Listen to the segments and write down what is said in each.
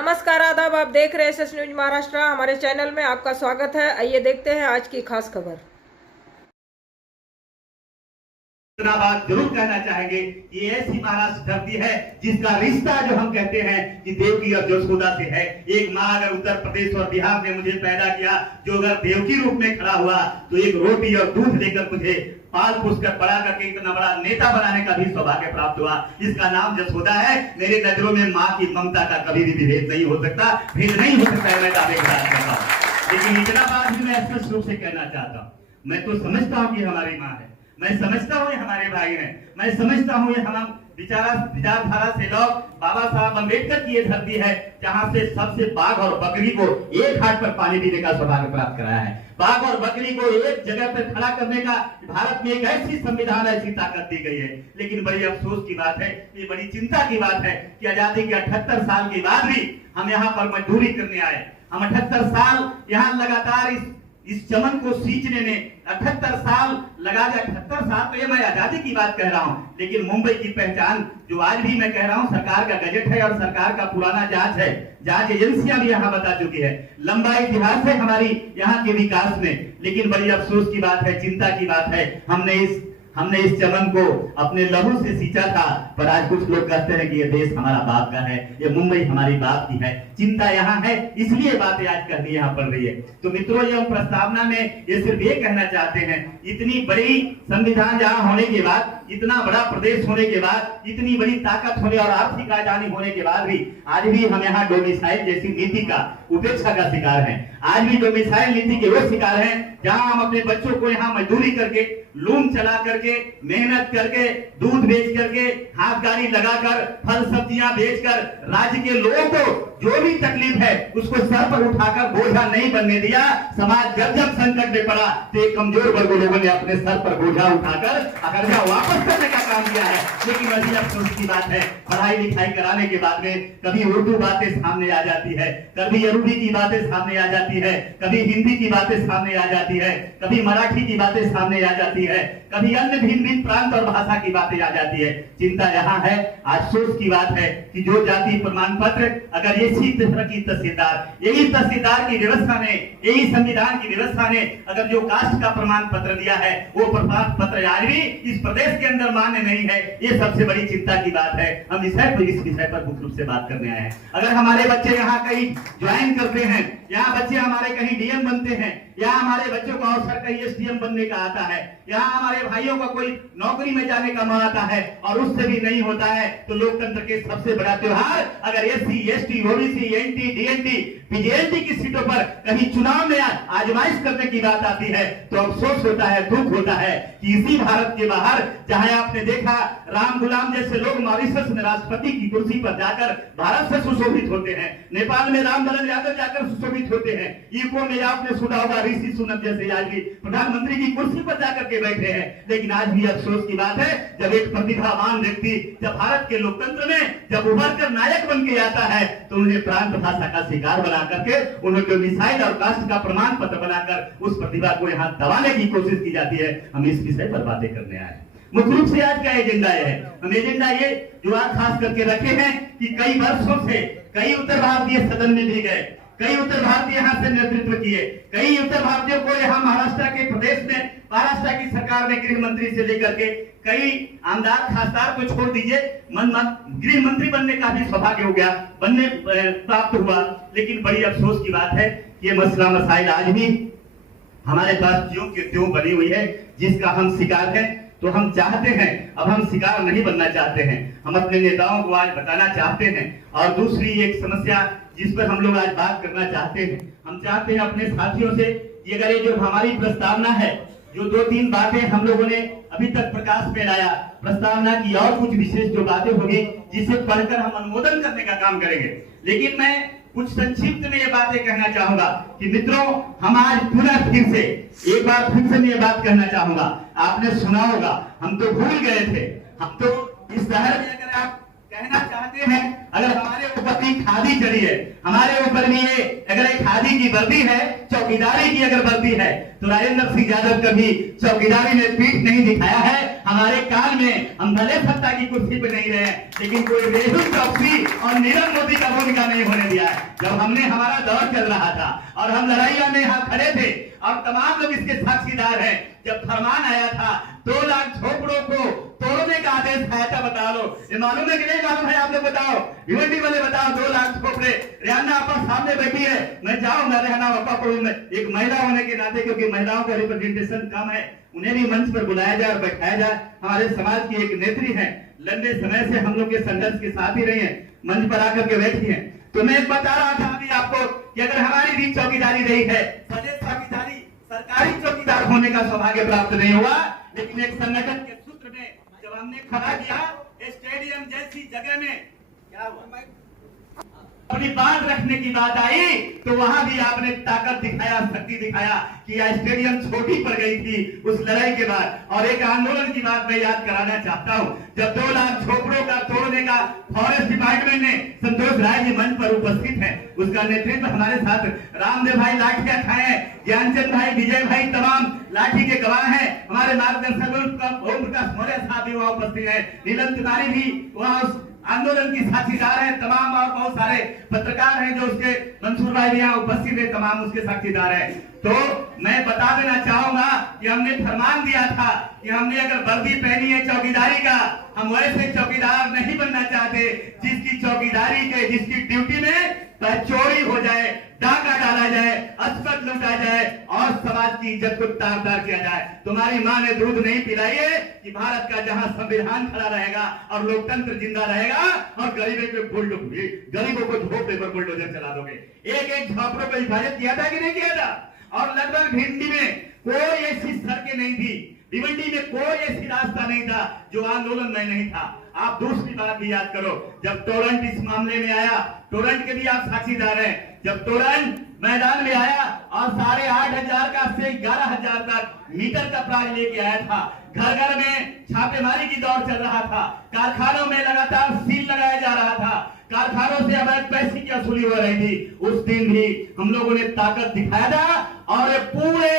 नमस्कार, आदाब। आप देख रहे हैं एसएस न्यूज महाराष्ट्र। हमारे चैनल में आपका स्वागत है। आइए देखते हैं आज की खास खबर। इतना बात जरूर कहना चाहेंगे कि ऐसी महाराष्ट्र धरती है जिसका रिश्ता जो हम कहते हैं कि देवकी और यशोदा से है। एक माँ अगर उत्तर प्रदेश और बिहार में मुझे पैदा किया, जो अगर देवकी रूप में खड़ा हुआ, तो एक रोटी और दूध लेकर मुझे पाल पोस कर बड़ा करके इतना बड़ा नेता बनाने का भी सौभाग्य प्राप्त हुआ। इसका नाम यशोदा है। मेरे नजरों में माँ की ममता का कभी भी भेद नहीं हो सकता, भेद नहीं हो सकता है। मैं दावे के साथ कहता हूँ, लेकिन इतना बात भी मैं स्पष्ट रूप से कहना चाहता हूँ। मैं तो समझता हूँ कि हमारी माँ है, मैं समझता हूँ ये हमारे भाई हैं, मैं समझता हूँ ये हम विचारधारा से लोग बाबा साहब अम्बेडकर की ये धरती है जहाँ से सबसे बाघ और बकरी को एक घाट पर पानी पीने का सौभाग्य प्राप्त कराया है। बाघ और बकरी को एक जगह पर खड़ा करने का भारत में एक ऐसी संविधान, ऐसी ताकत दी गई है। लेकिन बड़ी अफसोस की बात है, ये बड़ी चिंता की बात है कि आजादी के 78 साल के बाद भी हम यहाँ पर मजदूरी करने आए। हम 78 साल यहाँ लगातार इस चमन को सींचने में 78 साल लगा दिया। 78 साल तो ये मैं आजादी की बात कह रहा हूँ, लेकिन मुंबई की पहचान जो आज भी मैं कह रहा हूँ, सरकार का गजट है और सरकार का पुराना जांच है, जांच एजेंसियां भी यहाँ बता चुकी है। लंबा इतिहास है हमारी यहाँ के विकास में, लेकिन बड़ी अफसोस की बात है, चिंता की बात है, हमने इस चमन को अपने लहू से सींचा था। पर आज कुछ लोग कहते हैं कि ये देश हमारा बाप का है, ये मुंबई हमारी बाप की है। चिंता यहाँ है, इसलिए बातें आज कहनी यहाँ पड़ रही है। तो मित्रों, ये हम प्रस्तावना में ये सिर्फ ये कहना चाहते हैं, इतनी बड़ी संविधान जहाँ होने के बाद, इतना बड़ा प्रदेश होने के बाद, इतनी बड़ी ताकत होने और आर्थिक राजधानी होने के बाद भी आज भी हम यहाँ डोमिसाइल जैसी नीति का उपेक्षा का शिकार हैं। आज भी डोमिसाइल नीति के वो शिकार हैं जहाँ हम अपने बच्चों को यहाँ मजदूरी करके, लूम चला करके, मेहनत करके, दूध बेच करके, हाथ गाड़ी लगाकर, फल सब्जियां बेचकर राज्य के लोगों को जो भी तकलीफ है उसको सर पर उठाकर बोझा नहीं बनने दिया। समाज जब जब संकट में पड़ा तो एक कमजोर वर्ग लोगों ने अपने सर पर बोझा उठाकर कर्जा वापस करने का काम किया है। लेकिन वही अफसोस की बात है, पढ़ाई लिखाई कराने के बाद में कभी उर्दू बातें सामने आ जाती है, कभी अरबी की बातें सामने आ जाती है, कभी हिंदी की बातें सामने आ जाती है, कभी मराठी की बातें सामने आ जाती है, कभी अन्य भिन्न भिन्न प्रांत और भाषा की बातें आ जाती है। चिंता यहाँ है, अफसोस की बात है कि जो जाति प्रमाण पत्र, अगर इसी तरह की यही तहसीलदार की व्यवस्था ने, यही संविधान की व्यवस्था ने अगर जो कास्ट का प्रमाण पत्र दिया है, वो प्रमाण पत्र आज भी इस प्रदेश के अंदर मान्य नहीं है। ये सबसे बड़ी चिंता की बात है। हम इस विषय पर मुख्य रूप से बात करने आए हैं। अगर हमारे बच्चे यहाँ कहीं ज्वाइन करते हैं, यहाँ बच्चे हमारे कहीं डीएम बनते हैं, यहाँ हमारे बच्चों को अवसर कहीं एसडीएम बनने का आता है, यहाँ हमारे भाइयों का कोई नौकरी में जाने का मन आता है और उससे भी नहीं होता है, तो लोकतंत्र के सबसे बड़ा त्योहार अगर SC, ST, OBC, NT, DNT, PGNT की सीटों पर कहीं चुनाव में आजमाइश करने की बात आती है, तो अफसोस होता है, दुख होता है कि इसी भारत के बाहर जहां आपने देखा राम गुलाम जैसे लोग मॉरिशस में राष्ट्रपति की कुर्सी पर जाकर भारत से सुशोभित होते हैं, नेपाल में राम बलन यादव जाकर सुशोभित होते हैं, यूपी में आपने सुना होगा ऋषि सुनक जैसे आज भी प्रधानमंत्री की कुर्सी पर जाकर के बैठे हैं। लेकिन आज भी अफसोस की बात है, जब एक प्रतिभावान व्यक्ति जब भारत के लोकतंत्र में जब उभर कर नायक बन के आता है, तो उन्हें प्रांत भाषा का शिकार बना करके, उन्हें मिसाइल और कास्ट का प्रमाण पत्र बनाकर उस प्रतिभा को यहाँ दबाने की कोशिश की जाती है। हम इस विषय पर बातें करने आए हैं। मुख्य रूप से आज का एजेंडा यह है, हम एजेंडा ये जो आज खास करके रखे हैं कि कई वर्षों से कई उत्तर भारतीय सदन में भी गए, कई उत्तर भारतीय यहाँ से नेतृत्व किए, कई उत्तर भारतीयों को यहाँ महाराष्ट्र के प्रदेश में, महाराष्ट्र की सरकार में गृह मंत्री से लेकर के कई आमदार खासदार को छोड़ दीजिए, गृह मंत्री बनने का भी सौभाग्य हो गया, बनने प्राप्त हुआ। लेकिन बड़ी अफसोस की बात है, ये मसला मसाइल आज भी हमारे पास ज्यों की त्यों बनी हुई है, जिसका हम शिकार हैं। तो हम चाहते हैं, अब हम शिकार नहीं बनना चाहते हैं, हम अपने नेताओं को आज बताना चाहते हैं। और दूसरी एक समस्या जिस पर हम लोग आज बात करना चाहते हैं, हम चाहते हैं अपने साथियों से कि अगर ये जो हमारी प्रस्तावना है, जो 2-3 बातें हम लोगों ने अभी तक प्रकाश में लाया, प्रस्तावना की और कुछ विशेष जो बातें होगी जिसे पढ़कर हम अनुमोदन करने का काम करेंगे। लेकिन मैं कुछ संक्षिप्त में ये बातें कहना चाहूंगा कि मित्रों, हम आज पुनः फिर से एक बार फिर से मैं ये बात कहना चाहूंगा, आपने सुना होगा, हम तो भूल गए थे, हम तो इस शहर में अगर आप कहना चाहते हैं अगर हमारे ऊपर भी खादी चढ़ी है, हमारे ऊपर भी ये अगर एक खादी की वर्दी है, चौकीदारी की अगर वर्दी है, तो राजेंद्र सिंह यादव कभी चौकीदारी में पीठ नहीं दिखाया है। हमारे काल में हम भले सत्ता की कुर्सी पे नहीं रहे, लेकिन कोई रेहू चौकसी और नीरव मोदी का भूमिका नहीं होने दिया है। जब हमने हमारा दौर चल रहा था और हम लड़ाइया में यहाँ खड़े थे और तमाम लोग इसके साक्षीदार हैं, जब फरमान आया था 2 लाख झोपड़ों को तोड़ने का आदेश आया था, बता लो ये मालूम है कि नहीं मालूम है? आप लोग बताओ, भिवंडी वाले बताओ। 2 लाख झोपड़े, रेहाना आपा सामने बैठी है, मैं जाऊंगा रेहाना आपा को, एक महिला होने के नाते, क्योंकि महिलाओं का रिप्रेजेंटेशन कम है, उन्हें भी मंच पर बुलाया जाए और बैठाया जाए। हमारे समाज की एक नेत्री है, लंबे समय से हम लोग के संघर्ष के साथ ही रही है, मंच पर आकर के बैठी है। तो मैं बता रहा था अभी आपको कि अगर हमारी भी चौकीदारी रही है, चौकीदारी सरकारी चौकीदार होने का सौभाग्य प्राप्त नहीं हुआ, लेकिन एक संगठन के सूत्र में जब हमने खड़ा किया स्टेडियम जैसी जगह में, क्या हुआ, अपनी बात रखने की बात आई, तो वहां भी आपने ताकत दिखाया, शक्ति दिखाया कि यह स्टेडियम छोटी पड़ गई थी उस लड़ाई के बाद। और एक आंदोलन की बात मैं याद कराना चाहता हूं, जब 2 लाख झोपड़ों का तोड़ने का फॉरेस्ट डिपार्टमेंट ने, संतोष राय जी मंच पर उपस्थित है, उसका नेतृत्व हमारे साथ रामदेव भाई लाठियां खाए हैं, ज्ञानचंद भाई, विजय भाई तमाम लाठी के गवाह हैं, हमारे मार्गदर्शक ओम प्रकाश मौर्य साहब भी वहां उपस्थित है, नीलम तिवारी भी वहां उस आंदोलन की साक्षीदार है, तमाम और बहुत सारे पत्रकार हैं जो उसके, मंसूर भाई भी यहाँ उपस्थित है, तमाम उसके साक्षीदार है। तो मैं बता देना चाहूंगा कि हमने फरमान दिया था कि हमने अगर वर्दी पहनी है चौकीदारी का, हम वैसे चौकीदार नहीं बनना चाहते जिसकी चौकीदारी के, जिसकी ड्यूटी में चोरी हो जाए, डाका डाला जाए, अस्पत लूटा जाए और समाज की इज्जत को तार-तार किया जाए। तुम्हारी माँ ने दूध नहीं पिलाई है कि भारत का जहां संविधान खड़ा रहेगा और लोकतंत्र जिंदा रहेगा और गरीबों को झोपड़े पर बुलडोजर चला दोगे। एक झोपड़ों पर हिफाजत किया था कि नहीं किया था? और लगभग भिंडी में कोई ऐसी सड़कें नहीं थी, भिवंडी में कोई ऐसी रास्ता नहीं था जो आंदोलन में नहीं था। आप दूसरी बात भी याद करो, जब टोरंट इस मामले में आया, टोरंट के भी आप साक्षीदार हैं, जब टोरंट मैदान में आया और 8,500 का से 11,000 तक मीटर का प्राइस लेके आया था, घर घर में छापेमारी की दौर चल रहा था, कारखानों में लगातार सील लगाया जा रहा था, कारखानों से अवैध पैसे की वसूली हो रही थी, उस दिन भी हम लोगों ने ताकत दिखाया था और पूरे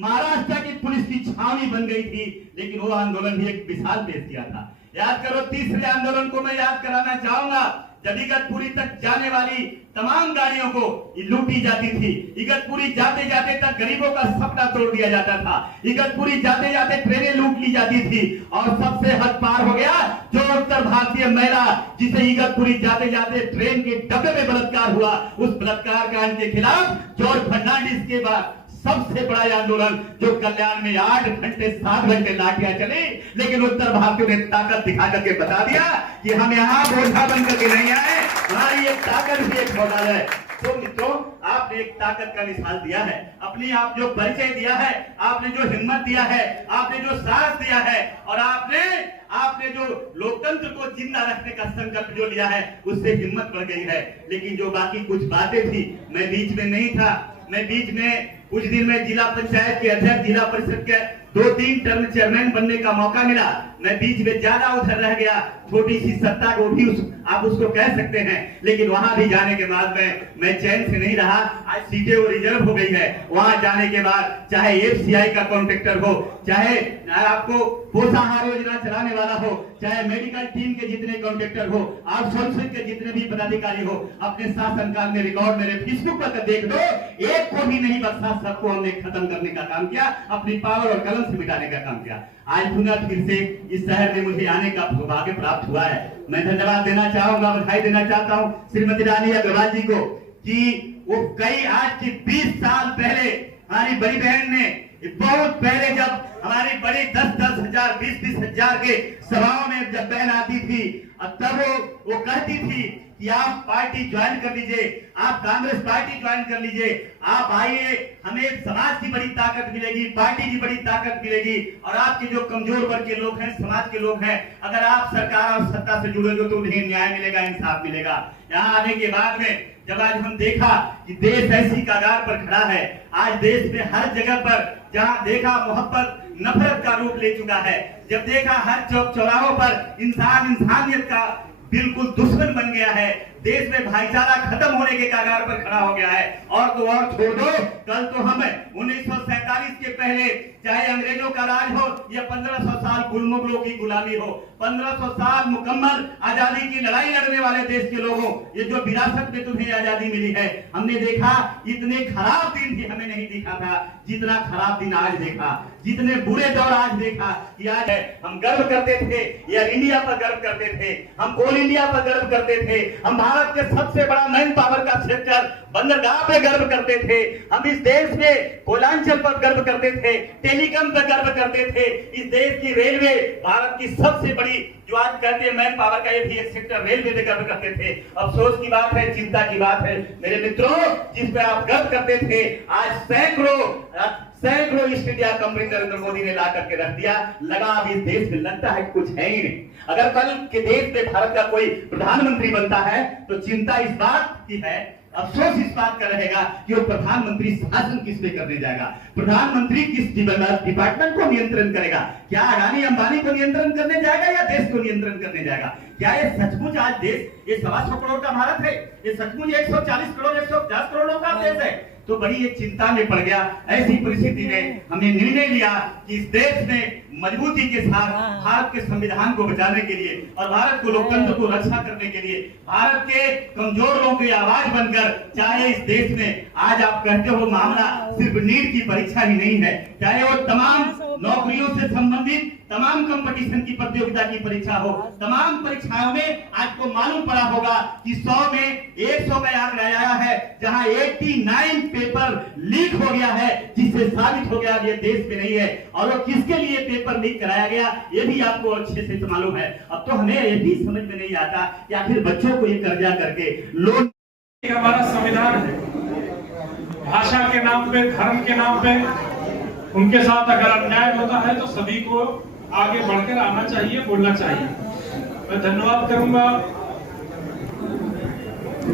महाराष्ट्र की पुलिस की छावनी बन गई थी, लेकिन वो आंदोलन भी एक मिसाल पेश किया था। याद करो, तीसरे आंदोलन को मैं याद कराना चाहूंगा, जब इगतपुरी तक जाने वाली तमाम गाड़ियों को लूटी जाती थी, इगतपुरी जाते जाते तक गरीबों का सपना तोड़ दिया जाता था, इगतपुरी जाते जाते ट्रेनें लूट ली जाती थी और सबसे हद पार हो गया जो उत्तर भारतीय महिला जिसे इगतपुरी जाते जाते ट्रेन के डब्बे में बलात्कार हुआ, उस बलात्कार कांड के खिलाफ जॉर्ज फर्नांडिस के बाद सबसे बड़ा आंदोलन जो कल्याण में 8 घंटे 7 घंटे लाठियां चली, लेकिन उत्तर भारतीयों ने ताकत दिखा करके बता दिया कि हम यहाँ बोझा बन करके नहीं आए, हमारी एक ताकत भी एक मॉडल है। तो मित्रों, आपने एक ताकत का मिसाल दिया है, अपनी आप जो परिचय दिया है, आपने जो हिम्मत दिया है, आपने जो साहस दिया है और आपने जो लोकतंत्र को जिंदा रखने का संकल्प जो लिया है, उससे हिम्मत बढ़ गई है। लेकिन जो बाकी कुछ बातें थी, मैं बीच में नहीं था, मैं बीच में कुछ दिन में जिला पंचायत के अध्यक्ष, जिला परिषद के 2-3 टर्म चेयरमैन बनने का मौका मिला, मैं बीच में ज्यादा उधर रह गया, छोटी सी सत्ता को भी आप उसको कह सकते हैं, लेकिन वहां भी जाने के बाद मैं चैन से नहीं रहा। आज सीटें वो रिजर्व हो गई है, वहां जाने के बाद चाहे एफसीआई का कॉन्ट्रैक्टर हो, चाहे आपको पोषाहार योजना चलाने वाला हो, चाहे मेडिकल टीम के जितने कॉन्ट्रैक्टर हो, आप संसद के जितने भी पदाधिकारी हो, अपने शासनकाल में रिकॉर्ड मेरे फेसबुक पर देख दो, एक को भी नहीं बख्शा, सबको हमने खत्म करने का काम किया, अपनी पावर और कलम से मिटाने का काम किया। आज पुनः फिर से इस शहर में मुझे आने का सौभाग्य प्राप्त हुआ है। मैं धन्यवाद देना चाहूंगा, बधाई देना चाहता हूं श्रीमती रानी अग्रवाल जी को कि वो कई आज की 20 साल पहले हमारी बड़ी बहन ने, बहुत पहले जब हमारी बड़ी 10-10 हजार 20-20 हजार के सभाओं में जब बहन आती थी, तब वो कहती थी कि आप पार्टी ज्वाइन कर लीजिए, आप कांग्रेस पार्टी ज्वाइन कर लीजिए, आप आइए, हमें समाज की बड़ी ताकत मिलेगी, पार्टी की बड़ी ताकत मिलेगी और आपके जो कमजोर वर्ग के लोग हैं, समाज के लोग हैं, अगर आप सरकार और सत्ता से जुड़ेंगे तो उन्हें न्याय मिलेगा, इंसाफ मिलेगा। यहाँ आने के बाद में जब आज हम देखा कि देश ऐसी कगार पर खड़ा है, आज देश में हर जगह पर जहाँ देखा मोहब्बत नफरत का रूप ले चुका है, जब देखा हर चौक चौराहों पर इंसानियत का बिल्कुल दुश्मन बन गया है। देश में भाईचारा खत्म होने के कगार पर खड़ा हो गया है। और तो और छोड़ दो, कल तो हम 1947 के पहले चाहे अंग्रेजों का राज हो या 1500 साल गुलामों की गुलामी हो, 1500 साल मुकम्मल आजादी की लड़ाई लड़ने वाले देश के लोगों, ये जो विरासत में तुम्हें आजादी मिली है, हमने देखा इतने खराब दिन भी हमें नहीं दिखा था जितना खराब दिन आज देखा, जितने बुरे दौर आज देखा कि आज है। हम गर्व करते थे, एयर इंडिया पर गर्व करते थे, हम कोल इंडिया पर गर्व करते थे, हम भारत के सबसे बड़ा मैन पावर का सेक्टर बंदरगाह पे गर्व करते थे, हम इस देश में कोयलांचल पर गर्व करते थे, टेलीकॉम पर गर्व करते थे, इस देश की रेलवे भारत की सबसे बड़ी जो आज कहते हैं मैन पावर का ये भी एक सेक्टर रेलवे पे गर्व करते थे। अफसोस की बात है, चिंता की बात है मेरे मित्रों, जिस पे आप गर्व करते थे आज सैकड़ों east India company Narendra Modi ने ला करके रख दिया। लगा अब इस देश में लगता है कुछ है ही नहीं। अगर कल के देश में भारत का कोई प्रधानमंत्री बनता है तो चिंता इस बात की है, अफसोस इस बात का रहेगा कि वो प्रधानमंत्री शासन किस पे करने जाएगा, प्रधानमंत्री किस डिपार्टमेंट को नियंत्रण करेगा, क्या अडानी अंबानी को नियंत्रण करने जाएगा या देश को नियंत्रण करने जाएगा। क्या ये सचमुच आज देश ये 125 करोड़ का भारत है, ये सचमुच 140 करोड़ 150 करोड़ का देश है। तो बड़ी एक चिंता में पड़ गया। ऐसी परिस्थिति में हमने निर्णय लिया कि इस देश में मजबूती के साथ भारत के संविधान को बचाने के लिए और भारत को लोकतंत्र को रक्षा करने के लिए भारत के कमजोर लोगों की आवाज बनकर, चाहे इस देश में आज आप कहते हो मामला सिर्फ नीट की परीक्षा ही नहीं है, चाहे वो तमाम नौकरियों से संबंधित तमाम कंपटीशन की प्रतियोगिता की परीक्षा हो, तमाम परीक्षाओं में आपको मालूम पड़ा होगा कि 100 में 100 का आंकड़ा आया है, जहां 89 पेपर लीक हो गया है, जिससे साबित हो गया ये देश में नहीं है। और वो किसके लिए पेपर लीक कराया गया ये भी आपको अच्छे से मालूम है। अब तो हमें ये भी समझ में नहीं आता कि आखिर बच्चों को ये कर्जा करके लोन। हमारा संविधान है, भाषा के नाम पे, धर्म के नाम पे उनके साथ अगर अन्याय होता है तो सभी को आगे बढ़कर आना चाहिए, बोलना चाहिए। मैं धन्यवाद करूंगा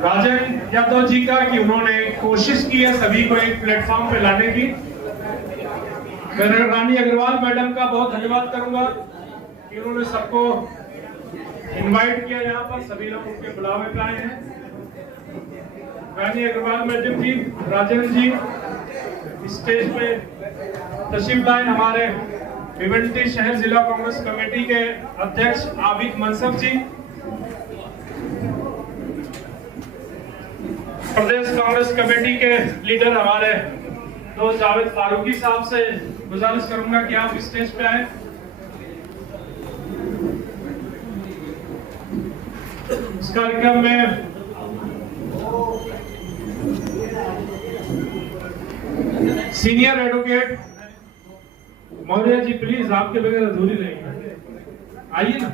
राजेंद्र यादव जी का कि उन्होंने कोशिश की है सभी को एक प्लेटफॉर्म पे लाने की। मैं रानी अग्रवाल मैडम का बहुत धन्यवाद करूंगा कि उन्होंने सबको इनवाइट किया, यहाँ पर सभी लोग उनके बुलावे पे आए हैं। रानी अग्रवाल मैडम जी, राजेंद्र जी स्टेज पे तशरीफ लाए। हमारे भिवंडी शहर जिला कांग्रेस कमेटी के अध्यक्ष आबिद मनसब जी, प्रदेश कांग्रेस कमेटी के लीडर हमारे दोस्त जावेद फारूकी साहब से गुजारिश करूंगा कि आप स्टेज पे आए। इस कार्यक्रम में सीनियर एडवोकेट महोदय जी, प्लीज आपके बगैर अधूरी रहेंगे, आइए ना।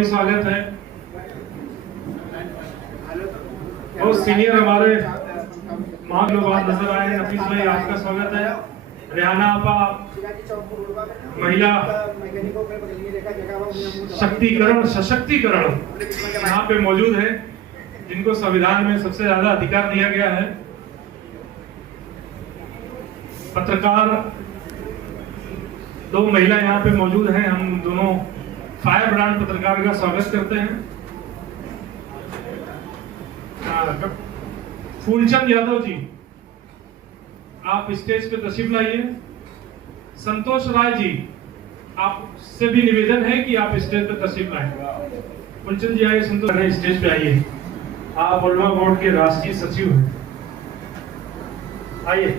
स्वागत है। बहुत सीनियर हमारे महान लोग आज नजर आए हैं। नफीस भाई आपका स्वागत है। रेहाना आपा महिला शक्तिकरण सशक्तिकरण यहाँ पे मौजूद है, जिनको संविधान में सबसे ज्यादा अधिकार दिया गया है। पत्रकार दो महिला यहाँ पे मौजूद हैं, हम दोनों फायर ब्रांड पत्रकार का स्वागत करते हैं। फूलचंद यादव जी, आप स्टेज पे तशरीफ लाइए। संतोष राय जी, आपसे भी निवेदन है कि आप स्टेज पे तशरीफ लाएं। फूलचंद जी आइए, संतोष राय स्टेज पे आइए। आप उलमा बोर्ड के राष्ट्रीय सचिव हैं, आइए।